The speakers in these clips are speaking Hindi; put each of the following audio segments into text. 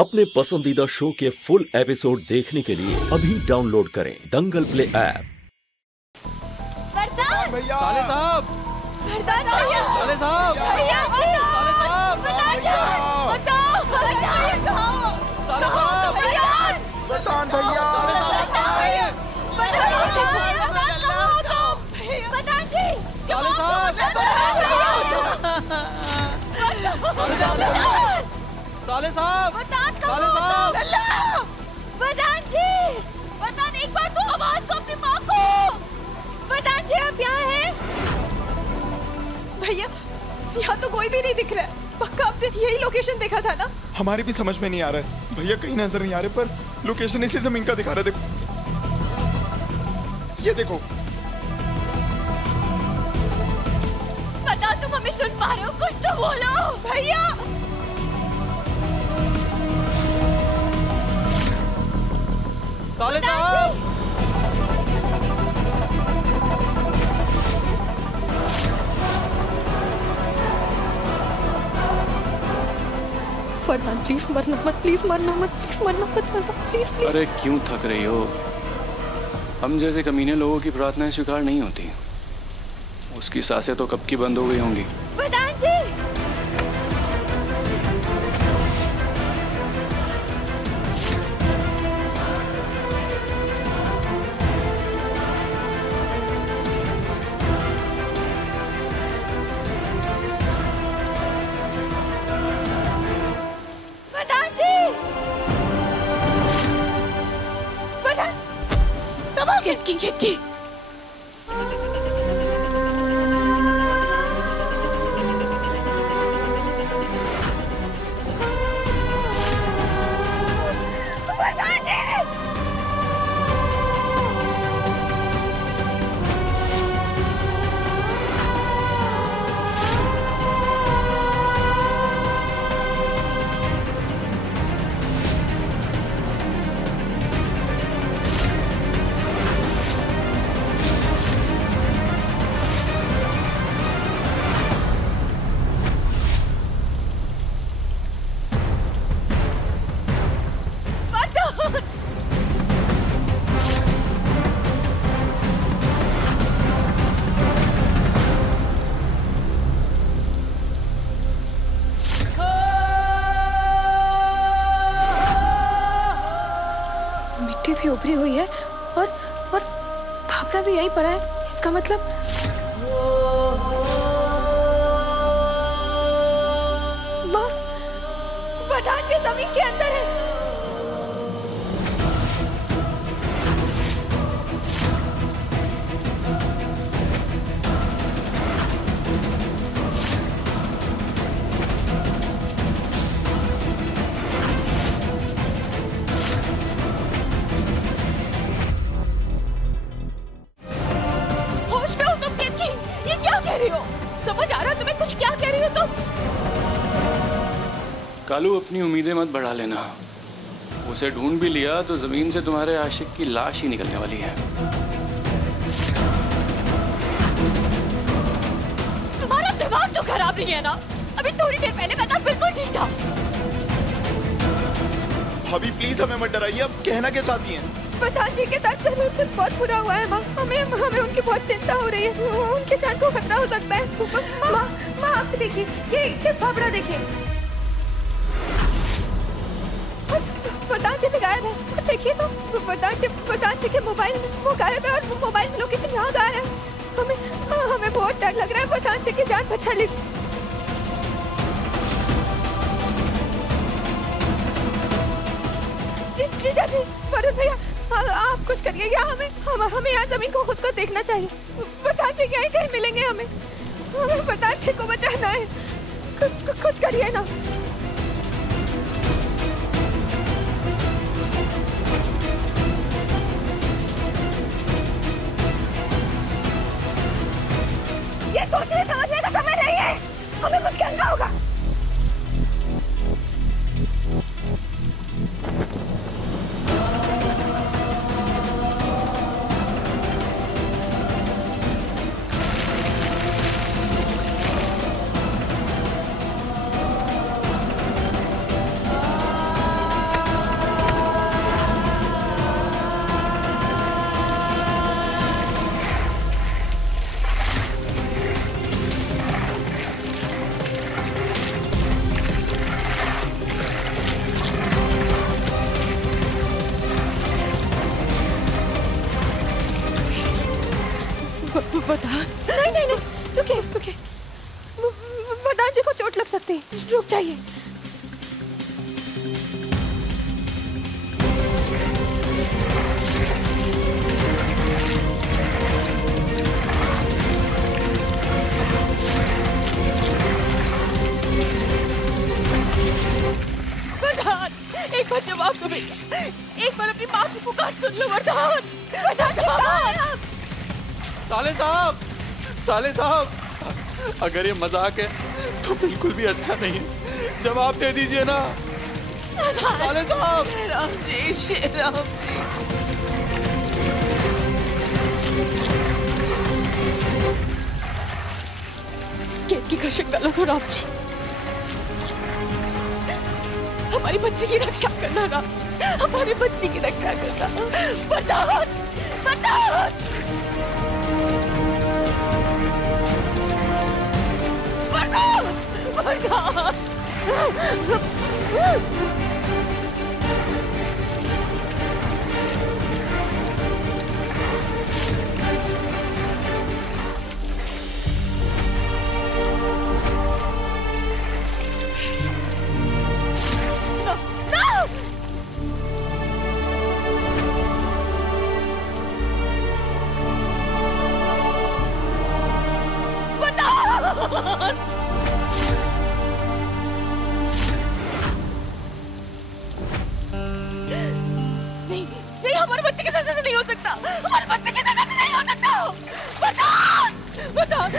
अपने पसंदीदा शो के फुल एपिसोड देखने के लिए अभी डाउनलोड करें दंगल प्ले ऐप। साले साहब, साले साहब, साले साहब, प्रधान जी, प्रधान एक बार तो आवाज दो अपनी माँ को। प्रधान जी आप यहाँ हैं? भैया यहाँ तो कोई भी नहीं दिख रहा है। पक्का आपने यही लोकेशन देखा था ना? हमारी भी समझ में नहीं आ रहा है भैया, कहीं नजर नहीं आ रहे, पर लोकेशन इसी जमीन का दिखा रहा है। देखो ये देखो। प्रधान तुम हमें सुन पा रहे हो? कुछ तो बोलो भैया। साले साहब, फरदान प्लीज मरना मत, प्लीज मरना मत, प्लीज मरना मत, प्लीज प्लीज। अरे क्यों थक रही हो? हम जैसे कमीने लोगों की प्रार्थनाएं स्वीकार नहीं होती। उसकी सांसें तो कब की बंद हो गई होंगी। प्रधान जी की भी उभरी हुई है और भावना भी यहीं पड़ा है। इसका मतलब माँ प्रधान जी जमीन के अंदर है। समझ आ रहा तुम्हें कुछ क्या कह रही हो तुम? कालू अपनी उम्मीदें मत बढ़ा लेना। उसे ढूंढ भी लिया तो जमीन से तुम्हारे आशिक की लाश ही निकलने वाली है। तुम्हारा दिमाग तो खराब नहीं है ना? अभी थोड़ी देर पहले मैं बिल्कुल ठीक था। भाभी प्लीज हमें मत डराइए, अब कहना क्या चाहती हैं? प्रधान जी के साथ जरूर कुछ बहुत बुरा हुआ है माँ। हमें उनकी बहुत चिंता हो रही है। उनके जान को खतरा हो सकता है। माँ आप देखिए, ये भावना देखिए। प्रधान जी भी गायब है। देखिए तो प्रधान जी के मोबाइल वो गायब है और मोबाइल लोकेशन यहाँ गायब है। हमें बहुत डर लग रहा है। प्रधान जी की जान बचा लीजिए। जीजा जी, वरुण भैया आप कुछ करिए या हमें यहाँ जमीन को खुद को देखना चाहिए। प्रधान जी यहीं कहीं मिलेंगे हमें प्रधान जी को बचाना है। कुछ करिए ना। ये सोचने समझने का समय नहीं है, हमें कुछ करना होगा। एक बार जवाब दो बेटा, एक बार अपनी माँ की पुकार सुन लो वरदान। साले साहब, अगर ये मजाक है तो बिल्कुल भी अच्छा नहीं है। जवाब दे दीजिए ना साले साहब। राम जी, श्री राम जी। गेट की घर्षण डालो तो राम जी, हमारी बच्ची की रक्षा करना राम जी, हमारे बच्ची की रक्षा करना। वरदान, वरदान, वरदान, वरदान। नहीं, नहीं, हमारे बच्चे के साथ ऐसा नहीं हो सकता, हमारे बच्चे के साथ ऐसा नहीं हो सकता। वरदान, वरदान।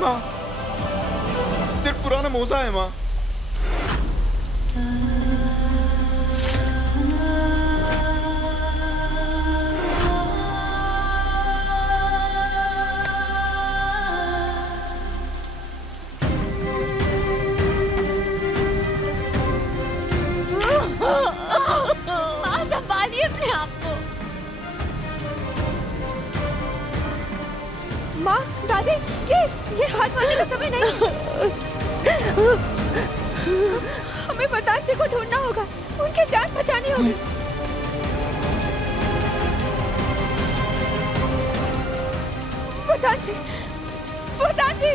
माँ, सिर्फ पुराना मोजा है माँ। माँ संभालिए अपने आप को। माँ, दादी, ये हाथ मारने का समय नहीं। हमें वरदान जी को ढूंढना होगा, उनकी जान बचानी होगी। वरदान जी, वरदान जी।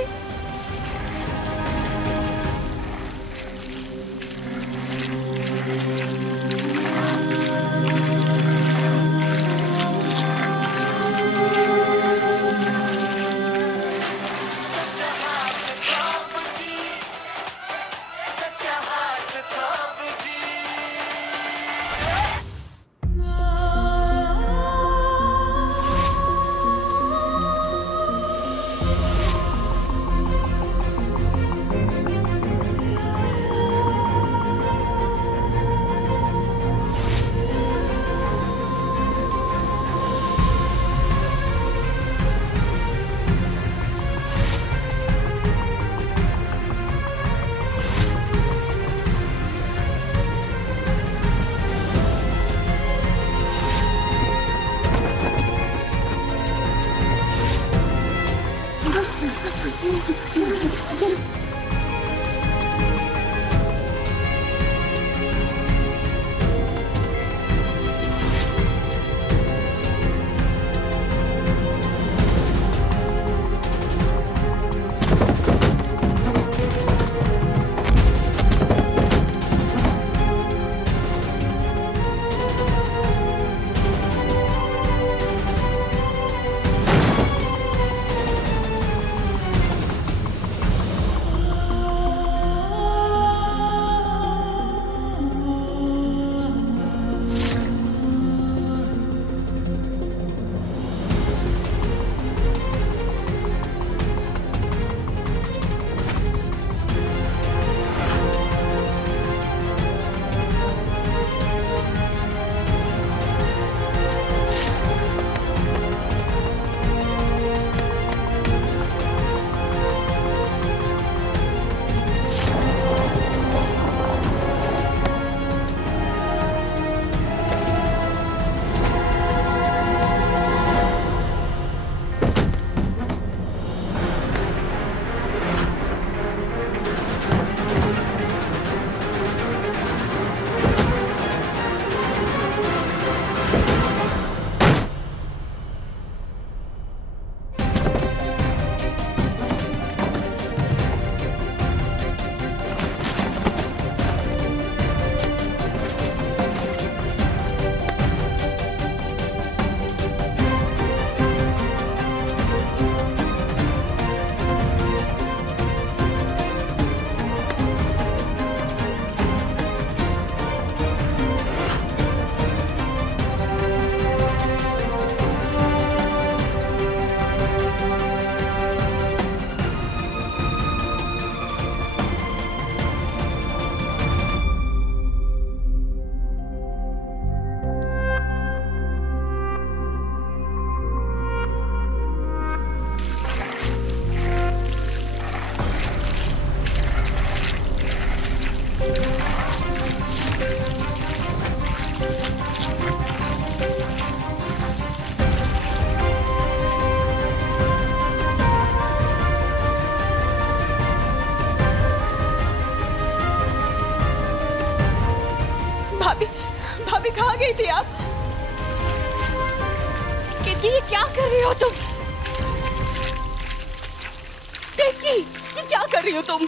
भाभी कहाँ गई थी आप? किकी, ये क्या कर रही हो तुम? किकी, ये क्या कर रही हो तुम?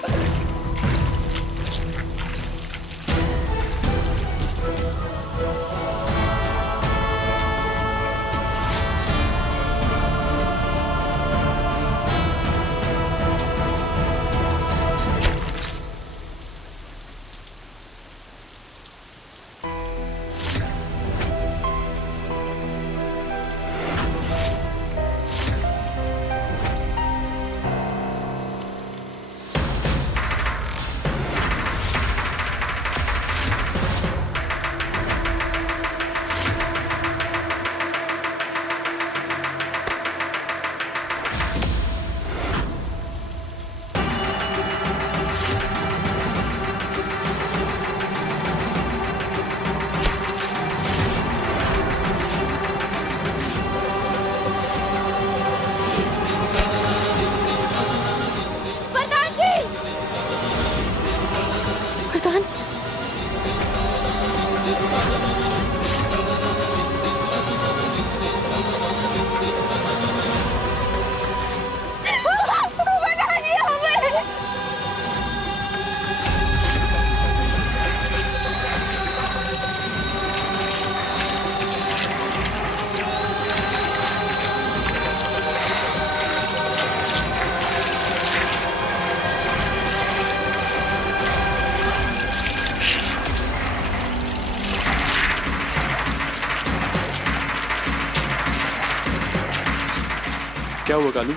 क्या हुआ कालू?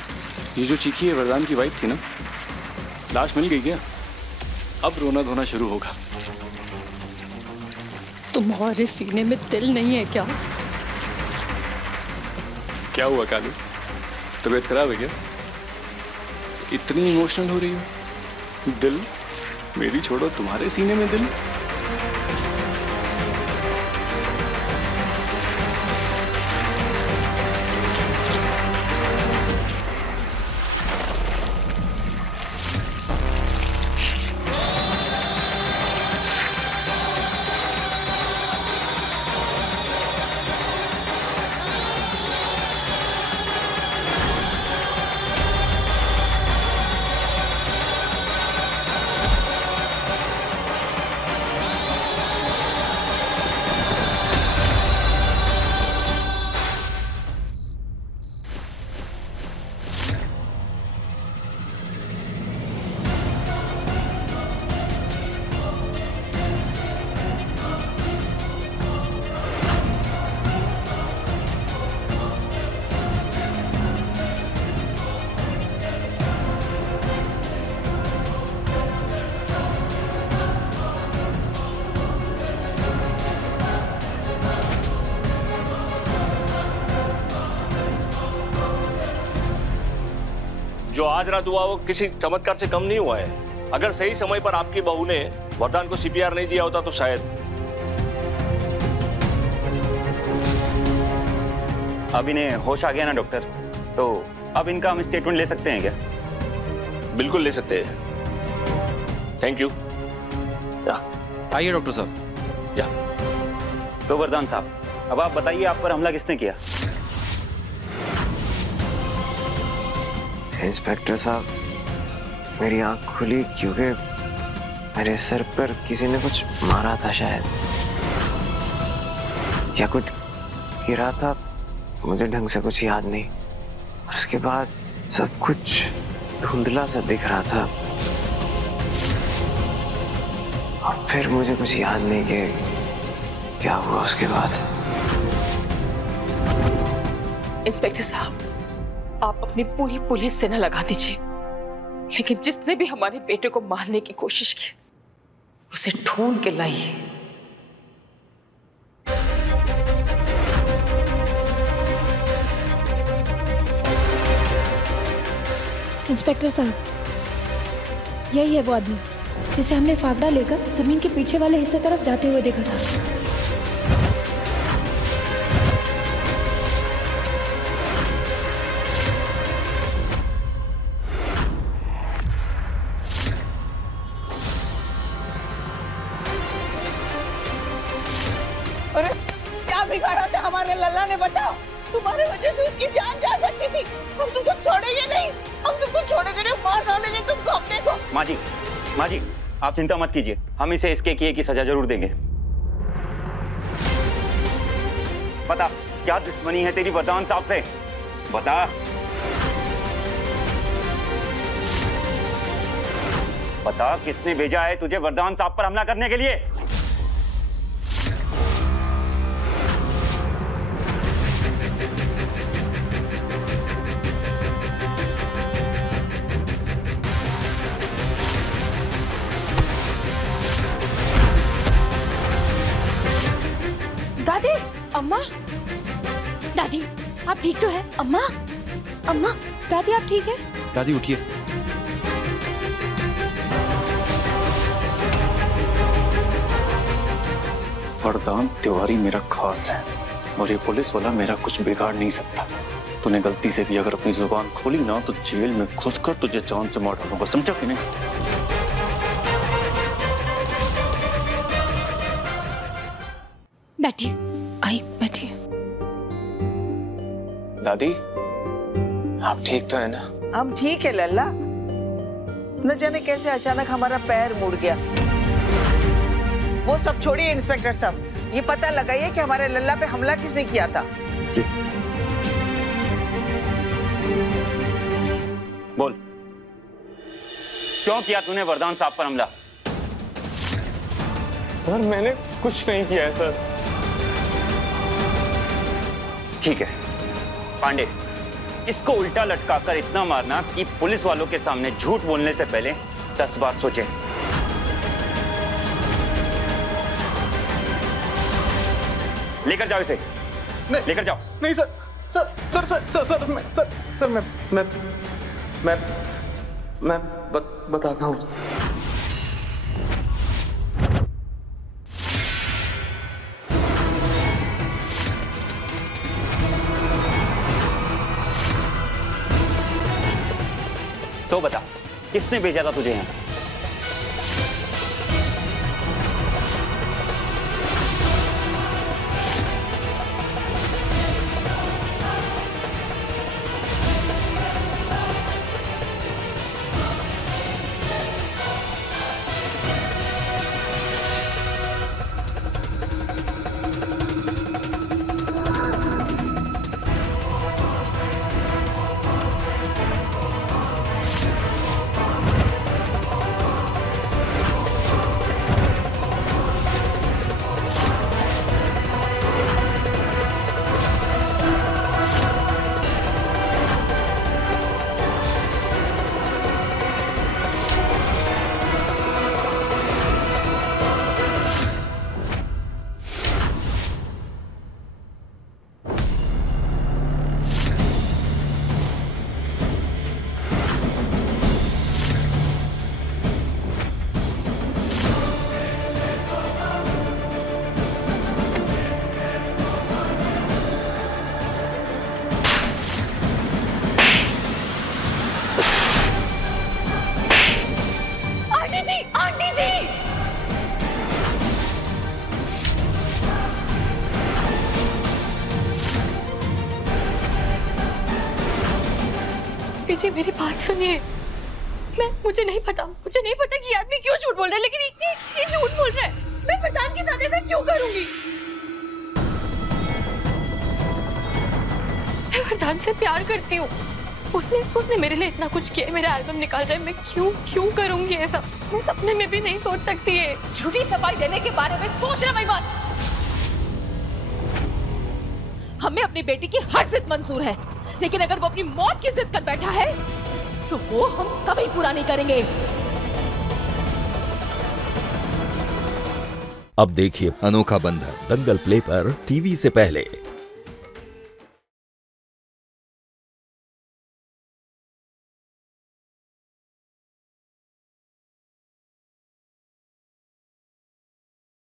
ये जो चीखी है वरदान की वाइफ थी ना? लाश मिल गई क्या? अब रोना धोना शुरू होगा। तुम्हारे सीने में दिल नहीं है क्या? क्या हुआ कालू? तबीयत खराब है क्या? इतनी इमोशनल हो रही हो? दिल मेरी छोड़ो, तुम्हारे सीने में दिल। जो आज रात हुआ वो किसी चमत्कार से कम नहीं हुआ है। अगर सही समय पर आपकी बहू ने वरदान को सीपीआर नहीं दिया होता तो शायद। अब इन्हें होश आ गया ना डॉक्टर, तो अब इनका हम स्टेटमेंट ले सकते हैं क्या? बिल्कुल ले सकते हैं। Thank you. आइए डॉक्टर साहब। या तो वरदान साहब, अब आप बताइए, आप पर हमला किसने किया? इंस्पेक्टर साहब, मेरी आंख खुली क्योंकि मेरे सर पर किसी ने कुछ मारा था शायद, या कुछ गिरा था, मुझे ढंग से कुछ याद नहीं। और उसके बाद सब कुछ धुंधला सा दिख रहा था और फिर मुझे कुछ याद नहीं कि क्या हुआ उसके बाद। इंस्पेक्टर साहब, आप अपनी पूरी पुलिस सेना लगा दीजिए, लेकिन जिसने भी हमारे बेटे को मारने की कोशिश की उसे ढूंढ के लाइए। इंस्पेक्टर साहब, यही है वो आदमी जिसे हमने फावड़ा लेकर जमीन के पीछे वाले हिस्से तरफ जाते हुए देखा था। अरे माँ जी आप चिंता मत कीजिए, हम इसे इसके किए की सजा जरूर देंगे। बता क्या दुश्मनी है तेरी वरदान साहब से, बता। बता किसने भेजा है तुझे वरदान साहब पर हमला करने के लिए? दादी, अम्मा, दादी आप ठीक तो है? अम्मा, अम्मा, दादी आप ठीक है? दादी उठिए। वरदान तिवारी मेरा खास है और ये पुलिस वाला मेरा कुछ बिगाड़ नहीं सकता। तूने गलती से भी अगर अपनी जुबान खोली ना तो जेल में घुसकर तुझे जान से मार डालूंगा, समझा कि नहीं? बैठिए। आई बैठिए। दादी आप ठीक तो है ना? हम ठीक है लल्ला, न जाने कैसे अचानक हमारा पैर मुड़ गया। वो सब छोड़िए इंस्पेक्टर साहब, ये पता लगाइए कि हमारे लल्ला पे हमला किसने किया था। जी। बोल क्यों किया तूने वरदान साहब पर हमला? सर मैंने कुछ नहीं किया है सर। ठीक है पांडे, इसको उल्टा लटकाकर इतना मारना कि पुलिस वालों के सामने झूठ बोलने से पहले 10 बार सोचे। लेकर जाओ इसे, लेकर जाओ। नहीं sir, sir sir sir sir sir मैं सर सर मैं बताता हूँ। तो बता किसने भेजा था तुझे यहाँ? जी मेरी बात सुनिए, मुझे नहीं पता कि ये आदमी क्यों झूठ बोल रहा है, लेकिन ये झूठ बोल रहा है। मैं वरदान के साथ ऐसा क्यों करूंगी? मैं वरदान से प्यार करती हूँ। उसने मेरे लिए इतना कुछ किया, मेरा एल्बम निकाल रहा है। मैं क्यों करूंगी ऐसा? मैं सपने में भी नहीं सोच सकती है। झूठी सफाई देने के बारे में सोचना मत। हमें अपनी बेटी की हर जिद मंजूर है, लेकिन अगर वो अपनी मौत की जिद कर बैठा है तो वो हम कभी पूरा नहीं करेंगे। अब देखिए अनोखा बंधन दंगल प्ले पर टीवी से पहले।